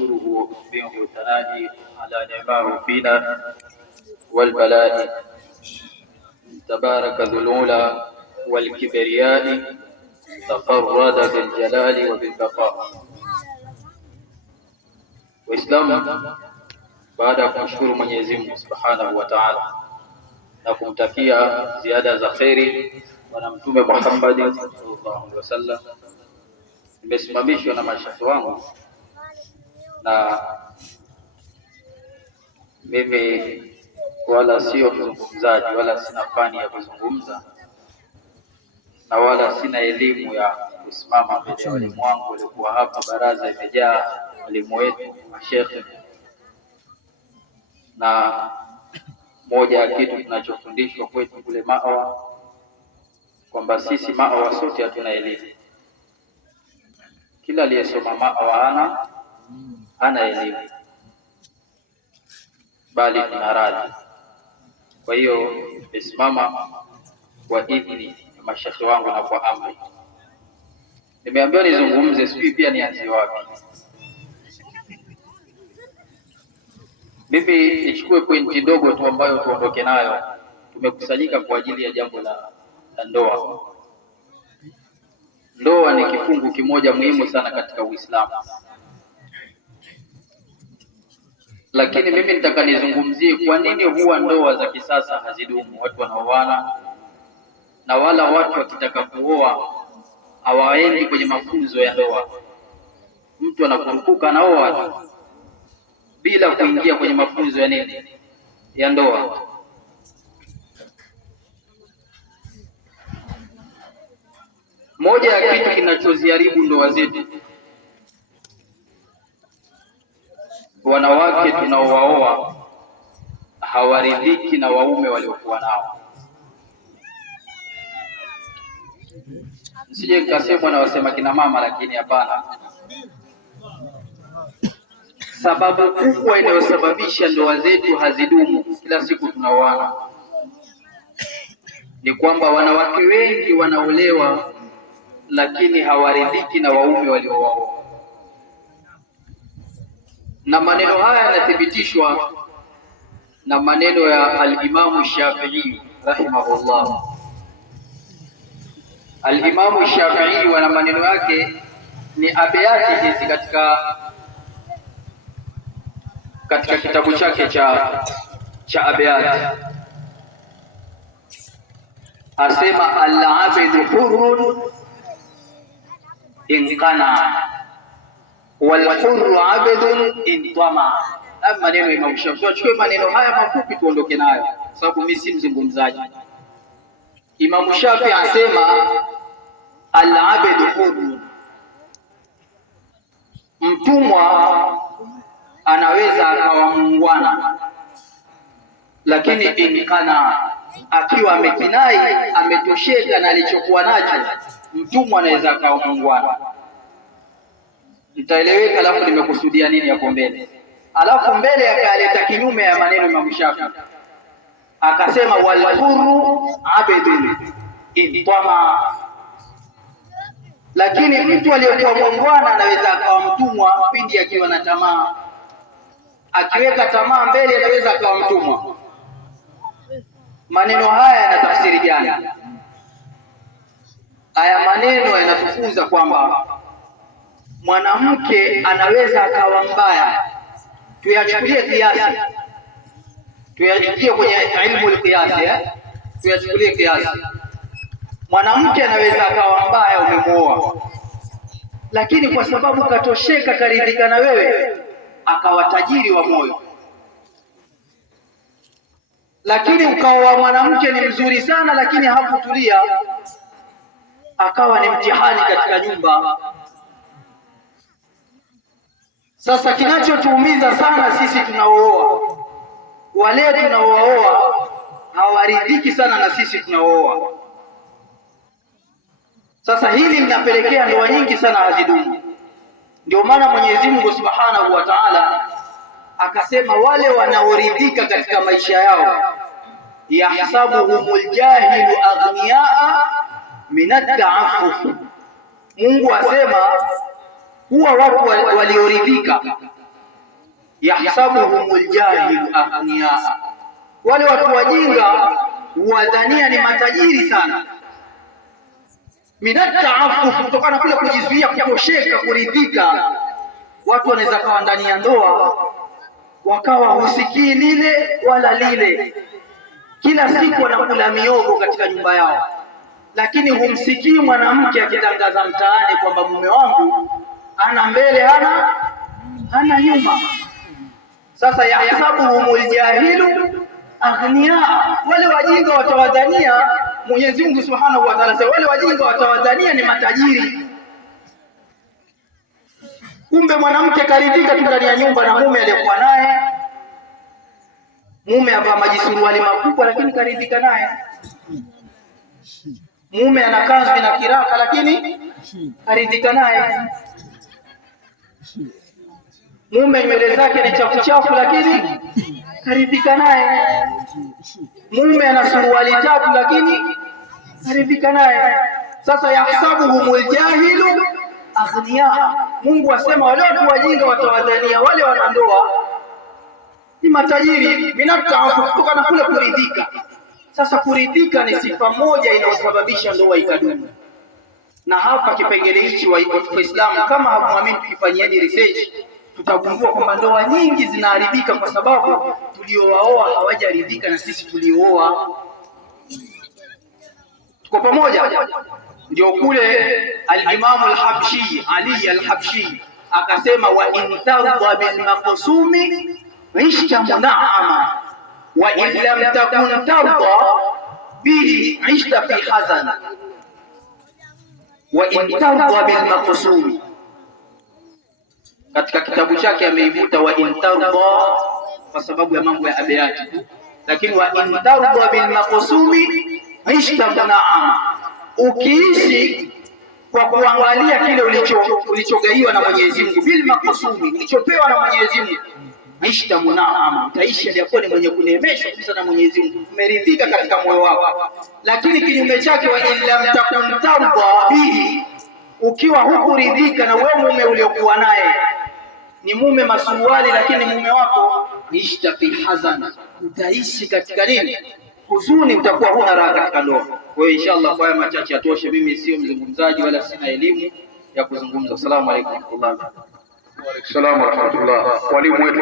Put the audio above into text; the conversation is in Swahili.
ونشكره منه ثنائي على نعمه فينا والبلاء. تبارك ذو العلا والكبرياء تفرد بالجلال وبالبقاء. Waislamu, baada ya kumshukuru Mwenyezi Mungu Subhanahu wa Ta'ala na kumtakia ziada za kheri Bwana Mtume Muhammad sallallahu alaihi wasallam, nimesimamishwa na mashaikh wangu na mimi wala sio mzungumzaji wala sina fani ya kuzungumza na wala sina elimu ya kusimama mbele ya walimu wangu waliokuwa hapa. Baraza imejaa walimu wetu mashekhe, na moja ya kitu tunachofundishwa kwetu kule Mawa kwamba sisi Mawa sote hatuna elimu. Kila aliyesoma Mawa hana elimu, bali tuna radhi. Kwa hiyo nimesimama kwa idhini ya mashekhe wangu na kwa amri. Nimeambiwa nizungumze, sijui pia nianzie wapi. Mimi nichukue pointi ndogo tu ambayo tuondoke nayo. Tumekusanyika kwa ajili ya jambo la ndoa. Ndoa ni kifungu kimoja muhimu sana katika Uislamu, lakini mimi nitaka nizungumzie kwa nini huwa ndoa za kisasa hazidumu. Watu wanaoana na wala watu wakitaka kuoa hawaendi kwenye mafunzo ya ndoa. Mtu anakurupuka anaoa bila kuingia kwenye mafunzo ya nini, ya ndoa. Moja ya kitu kinachoziharibu ndoa zetu, wanawake tunaowaoa hawaridhiki na waume waliokuwa nao. Sije nikasema na wasema kina mama, lakini hapana. Sababu kubwa inayosababisha ndoa zetu hazidumu kila siku tunaoana ni kwamba wanawake wengi wanaolewa lakini hawaridhiki na waume waliowaoa. Na maneno haya yanathibitishwa na maneno ya al-Imamu Shafi'i rahimahullah. Al-Imamu Shafi'i wana maneno yake ni abiati hizi katika kitabu chake cha abiati. Asema al-abdu hurrun in qana wal hurru abdun in tama. Na maneno ya Imam Shafi'i. Tuachukue maneno haya mafupi tuondoke nayo, sababu mimi si mzungumzaji. Imam Shafi'i asema al-abdu hurrun, mtumwa anaweza akawa muungwana, lakini inkana, akiwa amekinai ametosheka na alichokuwa nacho, mtumwa anaweza akawa muungwana. Nitaeleweka alafu nimekusudia nini hapo mbele. Alafu mbele akaleta kinyume ya maneno Imam Shafi'i, akasema wal hurru abdun intama, lakini mtu aliyekuwa muungwana anaweza akawa mtumwa pindi akiwa na tamaa. Akiweka tamaa mbele anaweza akawa mtumwa. Maneno haya yana tafsiri gani? Haya maneno yanatufunza kwamba mwanamke anaweza akawa mbaya. Tuyachukulie kiasi, tuyachukulie kwenye ilmu al-qiyas, tuyachukulie kiasi. Mwanamke anaweza akawa mbaya, umemuoa, lakini kwa sababu katosheka karidhika na wewe akawa tajiri wa moyo. Lakini ukaoa mwanamke ni mzuri sana, lakini hakutulia, akawa ni mtihani katika nyumba. Sasa kinachotuumiza sana sisi tunaooa, wale tunaooa hawaridhiki sana na sisi tunaooa. Sasa hili linapelekea ndoa nyingi sana hazidumu. Ndio maana Mwenyezi Mungu Subhanahu wa Ta'ala akasema wale wanaoridhika katika maisha yao, yahsabuhumul jahilu aghniyaa minat ta'affuf. Mungu asema huwa watu walioridhika yahsabuhumul jahilu aghniya, wale watu wajinga wadhania ni matajiri sana. Minataafu, kutokana kule kujizuia, kutosheka, kuridhika. Watu wanaweza kawa ndani ya ndoa wakawa husikii lile wala lile, kila siku wanakula miogo katika nyumba yao, lakini humsikii mwanamke akitangaza mtaani kwamba mume wangu ana mbele hana nyuma. Sasa yahsabuhumul jahilu aghniya, wale wajinga watawadhania, Mwenyezi Mungu Subhanahu wa Ta'ala, wale wajinga watawadhania ni matajiri. Kumbe mwanamke karidhika tu ndani ya nyumba na mume aliyekuwa naye. Mume avaa majisuruali makubwa lakini karidhika naye. Mume ana kanzu na kiraka lakini karidhika naye. Mume nywele zake ni chafu chafu lakini karidhika naye. Mume ana suruali tatu lakini karidhika naye. Sasa yahsabuhumul jahilu aghniya, Mungu asema wale watu wajinga watawadhania wale wanandoa ni matajiri. Minataafu, kutokana kule kuridhika. Sasa kuridhika ni sifa moja inayosababisha ndoa ikadumu. Na hapa kipengele hichi wa Uislamu, kama hamwamini, tukifanyiaje research tutagundua kwamba ndoa nyingi zinaharibika kwa sababu tuliowaoa hawajaridhika na sisi tuliooa. Tuko pamoja? Ndio kule al-Imam al-Habshi, Ali al-Habshi akasema, wa in tarda bil maqsumi ishta mun'ama wa in lam takun tarda bihi ishta fi hazan. Wa in tarda bil maqsumi, katika kitabu chake ameivuta wa in tarda kwa sababu ya mambo ya abiyati, lakini wa in tarda bil maqsumi ishta mun'ama, ukiishi kwa kuangalia kile ulichogaiwa na Mwenyezi Mungu, bil maqsumi, ulichopewa na Mwenyezi Mungu, ishta mun'ama, utaishi aliyakuwa ni mwenye kuneemeshwa kabisa na Mwenyezi Mungu, umeridhika katika moyo wako. Lakini kinyume chake, wa illa takun tarda bihi, ukiwa hukuridhika na wewe mume uliokuwa naye, ni mume masuruali lakini mume wako ishta fi hazan, utaishi katika nini? Huzuni, utakuwa huna raha katika ndoa. Kwa hiyo inshallah, kwa haya machache atoshe. Mimi sio mzungumzaji wala sina elimu ya kuzungumza. Asalamu alaykum wa rahmatullah. Wa alaykum salaam wa rahmatullah. Walimu wetu